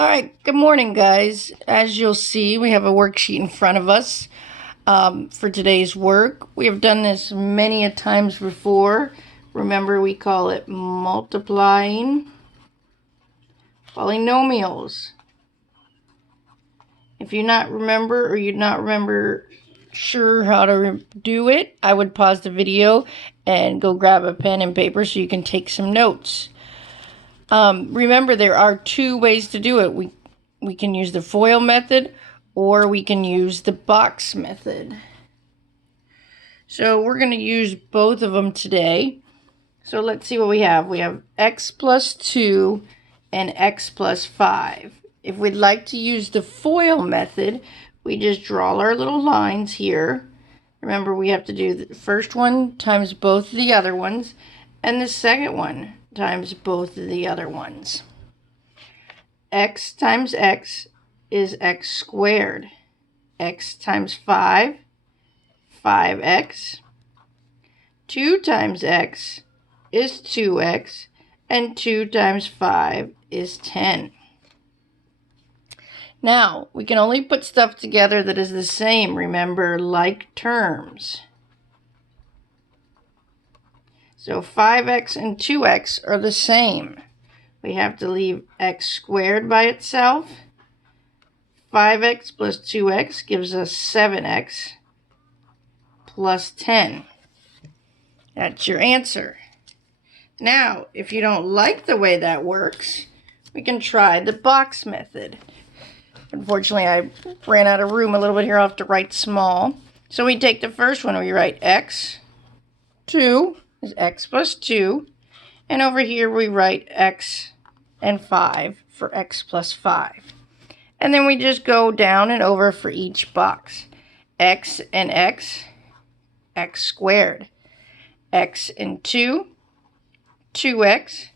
Alright, good morning guys. As you'll see, we have a worksheet in front of us for today's work. We have done this many a times before. Remember, we call it multiplying polynomials. If you're not sure how to do it, I would pause the video and go grab a pen and paper so you can take some notes. Remember, there are two ways to do it. We can use the FOIL method, or we can use the box method. So we're going to use both of them today. So let's see what we have. We have x plus 2 and x plus 5. If we'd like to use the FOIL method, we just draw our little lines here. Remember, we have to do the first one times both of the other ones, and the second one times both of the other ones. X times x is x squared. X times 5, 5x. 2 times x is 2x, and 2 times 5 is 10. Now, we can only put stuff together that is the same. Remember, like terms. So 5x and 2x are the same. We have to leave x squared by itself. 5x plus 2x gives us 7x plus 10. That's your answer. Now, if you don't like the way that works, we can try the box method. Unfortunately, I ran out of room a little bit here. I'll have to write small. So we take the first one, we write x. 2 is x plus 2. And over here we write x and 5 for x plus 5. And then we just go down and over for each box. X and x, x squared. X and 2, 2x.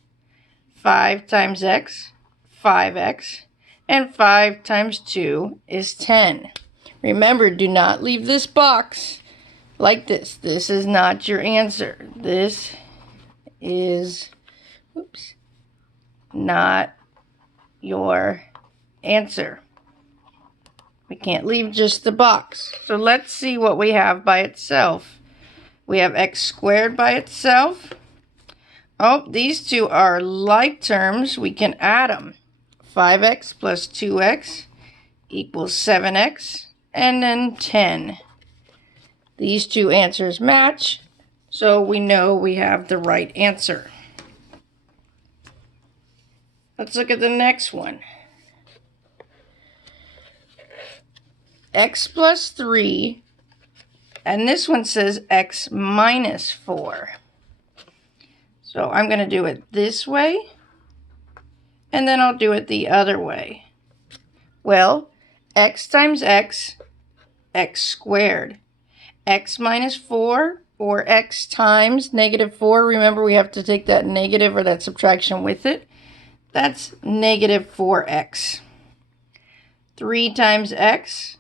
5 times x, 5x. And 5 times 2 is 10. Remember, do not leave this box like this. This is not your answer. This is, not your answer. We can't leave just the box. So let's see what we have by itself. We have x squared by itself. Oh, these two are like terms. We can add them. 5x plus 2x equals 7x, and then 10. These two answers match, so we know we have the right answer. Let's look at the next one. X plus 3, and this one says x minus 4. So I'm going to do it this way, and then I'll do it the other way. Well, x times x, x squared. X minus 4, or x times negative 4. Remember, we have to take that negative or that subtraction with it. That's negative 4x. 3 times x,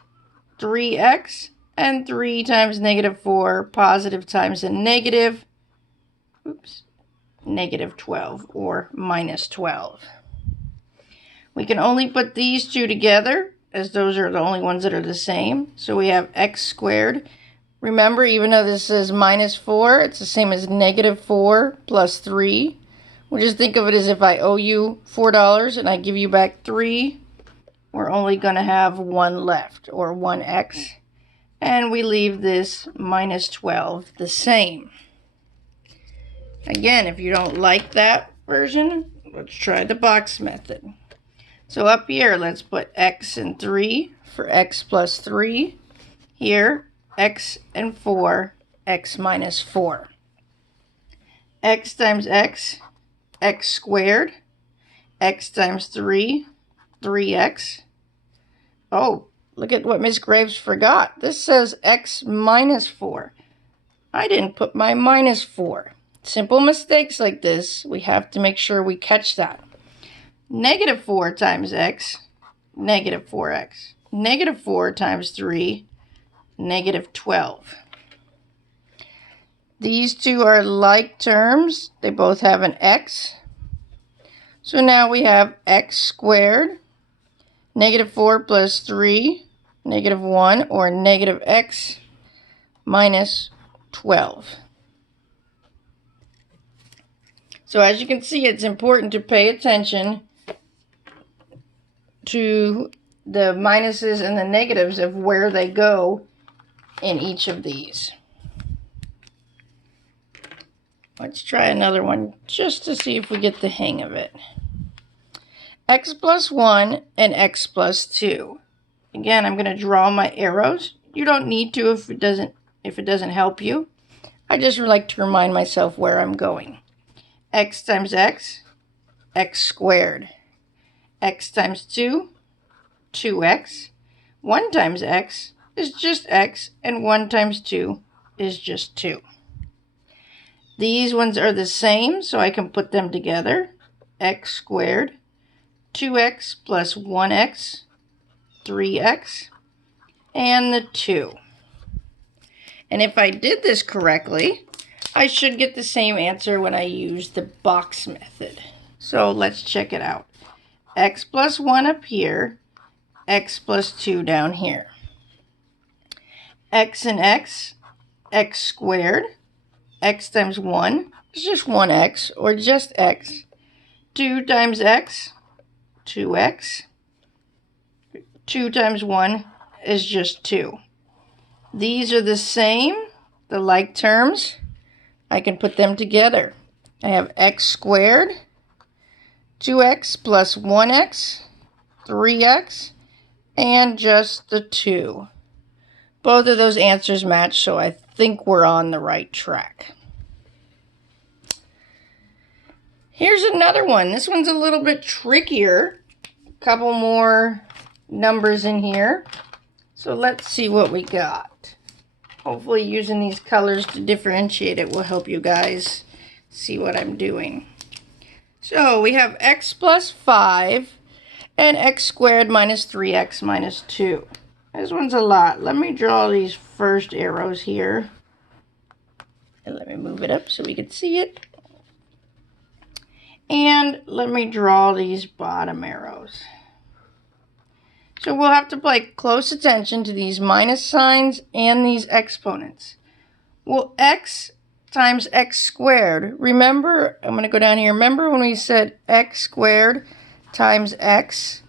3x. And 3 times negative 4, positive times a negative, negative 12, or minus 12. We can only put these two together, as those are the only ones that are the same. So we have x squared. Remember, even though this says minus 4, it's the same as negative 4 plus 3. We'll just think of it as if I owe you $4 and I give you back 3. We're only going to have 1 left, or 1x. And we leave this minus 12 the same. Again, if you don't like that version, let's try the box method. So up here, let's put x and 3 for x plus 3. Here, x and 4, x minus 4. X times x, x squared. X times 3, 3x. Oh, look at what Miss Graves forgot. This says x minus 4. I didn't put my minus 4. Simple mistakes like this, we have to make sure we catch that. Negative 4 times x, negative 4x. Negative 4 times 3, negative 12. These two are like terms. They both have an x. So now we have x squared negative 4 plus 3, negative 1, or negative x minus 12. So as you can see, it's important to pay attention to the minuses and the negatives of where they go in each of these. Let's try another one just to see if we get the hang of it. X plus 1 and x plus 2. Again, I'm going to draw my arrows. You don't need to if it doesn't help you. I just like to remind myself where I'm going. X times x, x squared. X times 2, 2x. 1 times x is just x, and 1 times 2 is just 2. These ones are the same, so I can put them together. X squared, 2x plus 1x, 3x, and the 2. And if I did this correctly, I should get the same answer when I use the box method. So let's check it out. X plus 1 up here, x plus 2 down here. X and x, x squared. X times 1 is just 1x, or just x. 2 times x, 2x. 2 times 1 is just 2. These are the same, the like terms. I can put them together. I have x squared, 2x plus 1x, 3x, and just the 2. Both of those answers match, so I think we're on the right track. Here's another one. This one's a little bit trickier. A couple more numbers in here. So let's see what we got. Hopefully using these colors to differentiate it will help you guys see what I'm doing. So we have x plus 5 and x squared minus 3x minus 2. This one's a lot. Let me draw these first arrows here. And let me move it up so we can see it. And let me draw these bottom arrows. So we'll have to pay close attention to these minus signs and these exponents. Well, x times x squared. Remember, I'm going to go down here. Remember when we said x squared times x?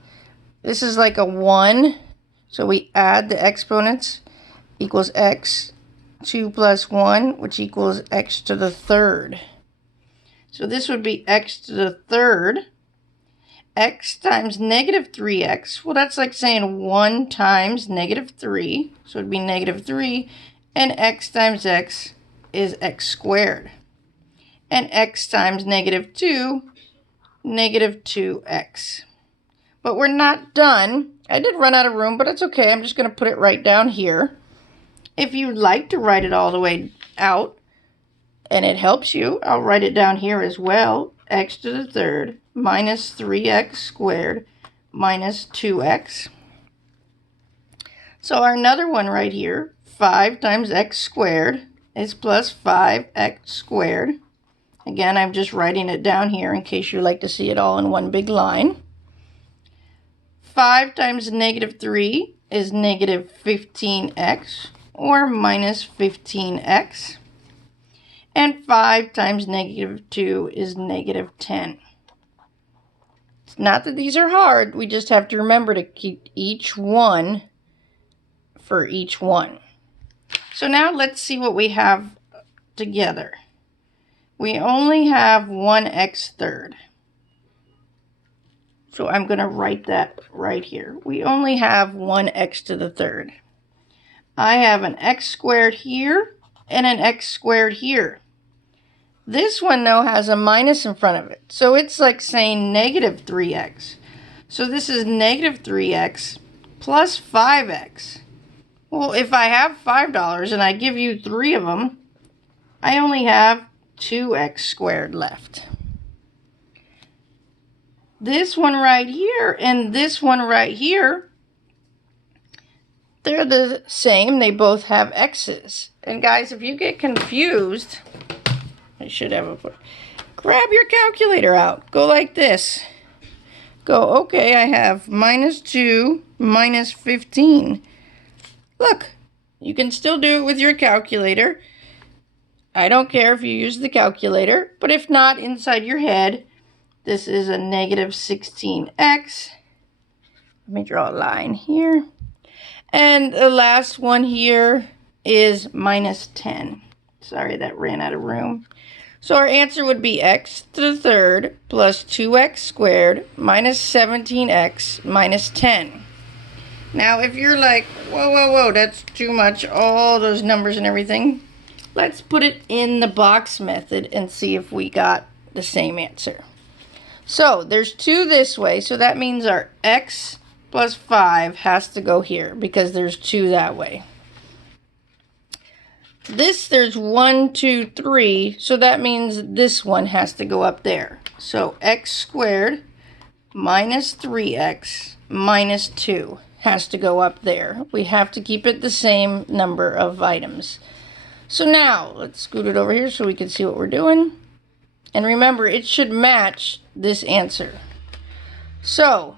This is like a 1. So we add the exponents, equals x. 2 plus 1, which equals x to the third. So this would be x to the third. X times negative 3x. Well, that's like saying 1 times negative 3. So it would be negative 3. And x times x is x squared. And x times negative 2, negative 2x. But we're not done. I did run out of room, but it's okay. I'm just going to put it right down here. If you'd like to write it all the way out, and it helps you, I'll write it down here as well. X to the third minus 3x squared minus 2x. So our another one right here, 5 times x squared is plus 5x squared. Again, I'm just writing it down here in case you like to see it all in one big line. 5 times negative 3 is negative 15x, or minus 15x. And 5 times negative 2 is negative 10. It's not that these are hard, we just have to remember to keep each one for each one. So now let's see what we have together. We only have 1x third. So I'm going to write that right here. We only have 1x to the third. I have an x squared here and an x squared here. This one, though, has a minus in front of it. So it's like saying negative 3x. So this is negative 3x plus 5x. Well, if I have $5 and I give you 3 of them, I only have 2x squared left. This one right here and this one right here, they're the same. They both have x's. And guys, if you get confused, I should have grab your calculator out. Go like this. go, okay, I have minus 2 minus 15. Look, you can still do it with your calculator. I don't care if you use the calculator, but if not, inside your head, this is a negative 16x. Let me draw a line here. And the last one here is minus 10. Sorry, that ran out of room. So our answer would be x to the third plus 2x squared minus 17x minus 10. Now, if you're like, whoa, that's too much, all those numbers and everything, let's put it in the box method and see if we got the same answer. So there's 2 this way, so that means our x plus 5 has to go here because there's 2 that way. There's 1, 2, 3, so that means this one has to go up there. So x squared minus 3x minus 2 has to go up there. We have to keep it the same number of items. So now, let's scoot it over here so we can see what we're doing. And remember, it should match this answer. So,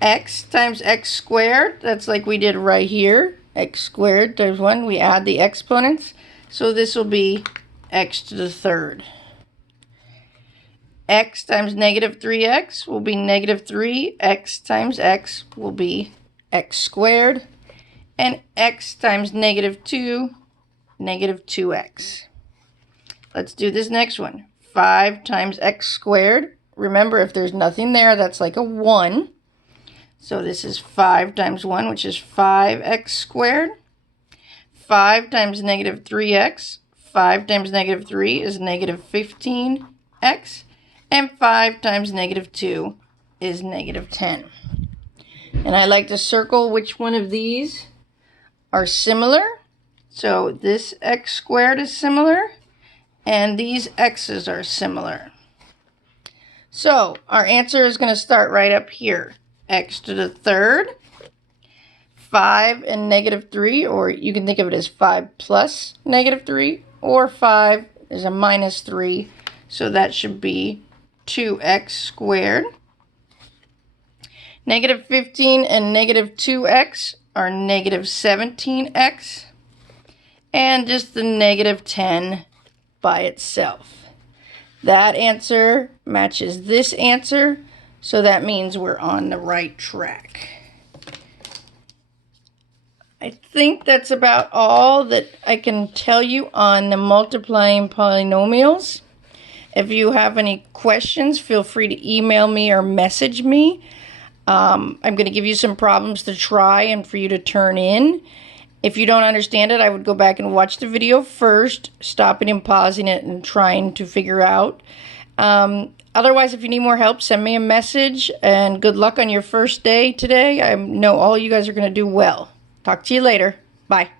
x times x squared, that's like we did right here. X squared times 1, we add the exponents. So this will be x to the third. X times negative 3x will be negative 3. X times x will be x squared. And x times negative 2, negative 2x. Let's do this next one. 5 times x squared. Remember, if there's nothing there, that's like a 1. So this is 5 times 1, which is 5x squared. 5 times negative 3x. 5 times negative 3 is negative 15x. And 5 times negative 2 is negative 10. And I like to circle which one of these are similar. So this x squared is similar, and these x's are similar. So our answer is going to start right up here. X to the third, 5 and negative 3, or you can think of it as 5 plus negative 3, or 5 is a minus 3, so that should be 2x squared. Negative 15 and negative 2x are negative 17x, and just the negative 10 by itself. That answer matches this answer, so that means we're on the right track. I think that's about all that I can tell you on the multiplying polynomials. If you have any questions, feel free to email me or message me. I'm going to give you some problems to try and for you to turn in. If you don't understand it, I would go back and watch the video first, stopping and pausing it and trying to figure out. Otherwise, if you need more help, send me a message, and good luck on your first day today. I know all you guys are going to do well. Talk to you later. Bye.